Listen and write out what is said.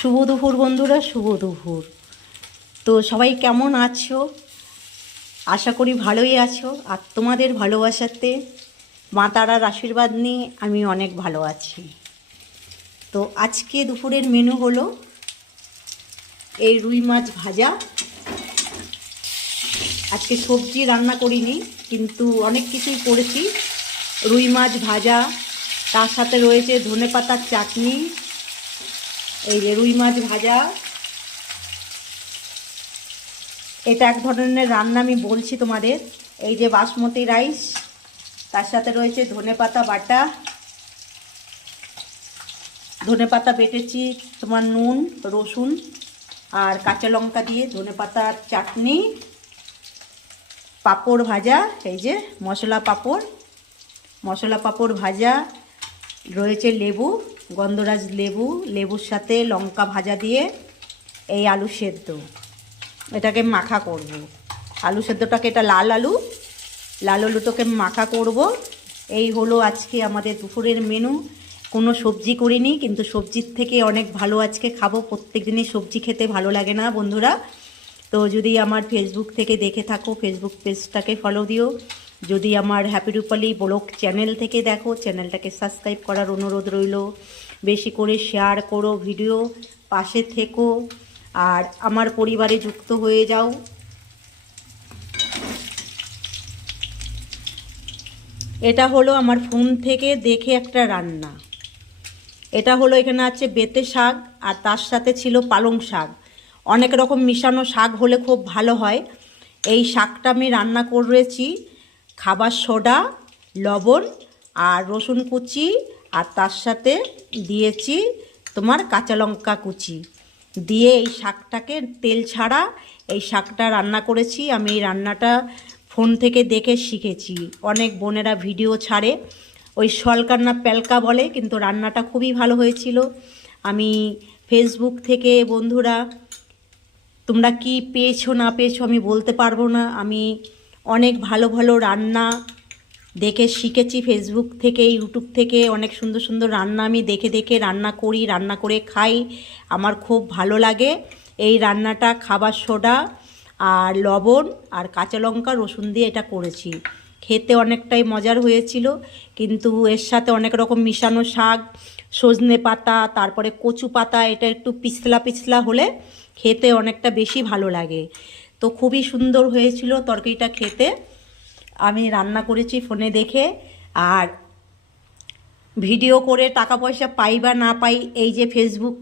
শুভ দুপুর বন্ধুরা, শুভ দুপুর। তো সবাই কেমন আছো? আশা করি ভালোই আছো। আর তোমাদের ভালোবাসাতে, মা তারার আশীর্বাদ নিয়ে আমি অনেক ভালো আছি। তো আজকে দুপুরের মেনু হলো এই রুই মাছ ভাজা। আজকে সবজি রান্না করিনি, কিন্তু অনেক কিছুই করেছি। রুই মাছ ভাজা, তার সাথে রয়েছে ধনেপাতার চাটনি। এই যে রুই মাছ ভাজা, এটা এক ধরনের রান্না, আমি বলছি তোমাদের। এই যে বাসমতি রাইস, তার সাথে রয়েছে ধনেপাতা বাটা, ধনেপাতা বেটেছি, তোমার নুন, রসুন আর কাঁচা লঙ্কা দিয়ে ধনেপাতার চাটনি, পাঁপড় ভাজা, এই যে মশলা পাঁপড় ভাজা, রয়েছে লেবু, গন্ধরাজ লেবু, লেবুর সাথে লঙ্কা ভাজা দিয়ে এই আলু সেদ্ধ, এটাকে মাখা করব। আলু সেদ্ধটাকে, এটা লাল আলুটাকে মাখা করব। এই হলো আজকে আমাদের দুপুরের মেনু। কোনো সবজি করিনি, কিন্তু সবজির থেকে অনেক ভালো আজকে খাবো। প্রত্যেক দিনই সবজি খেতে ভালো লাগে না বন্ধুরা। তো যদি আমার ফেসবুক থেকে দেখে থাকো, ফেসবুক পেজটাকে ফলো দিও। যদি আমার হ্যাপি রূপালী ব্লগ চ্যানেল থেকে দেখো, চ্যানেলটাকে সাবস্ক্রাইব করার অনুরোধ রইল। বেশি করে শেয়ার করো ভিডিও, পাশে থেকো আর আমার পরিবারে যুক্ত হয়ে যাও। এটা হলো আমার ফোন থেকে দেখে একটা রান্না। এটা হলো, এখানে আছে বেতে শাক আর তার সাথে ছিল পালং শাক। অনেক রকম মিশানো শাক হলে খুব ভালো হয়। এই শাকটা আমি রান্না করেছি খাবার সোডা, লবণ আর রসুন কুচি, আর তার সাথে দিয়েছি তোমার কাঁচা লঙ্কা কুচি দিয়ে এই শাকটাকে তেল ছাড়া এই শাকটা রান্না করেছি। আমি এই রান্নাটা ফোন থেকে দেখে শিখেছি। অনেক বোনেরা ভিডিও ছাড়ে, ওই সলকার না প্যালকা বলে, কিন্তু রান্নাটা খুবই ভালো হয়েছিল। আমি ফেসবুক থেকে, বন্ধুরা তোমরা কি পেয়েছো না পেয়েছো আমি বলতে পারবো না। আমি অনেক ভালো ভালো রান্না দেখে শিখেছি ফেসবুক থেকে, ইউটিউব থেকে। অনেক সুন্দর সুন্দর রান্না আমি দেখে দেখে রান্না করি, রান্না করে খাই, আমার খুব ভালো লাগে। এই রান্নাটা খাবার সোডা আর লবণ আর কাঁচা লঙ্কা রসুন দিয়ে এটা করেছি। খেতে অনেকটাই মজার হয়েছিল, কিন্তু এর সাথে অনেক রকম মিশানো শাক, সজনে পাতা, তারপরে কচু পাতা, এটা একটু পিছলা পিছলা হলে খেতে অনেকটা বেশি ভালো লাগে। তো খুবই সুন্দর হয়েছিল তরকারিটা খেতে। আমি রান্না করেছি ফোনে দেখে। আর ভিডিও করে টাকা পয়সা পাই বা না পাই, এই যে ফেসবুক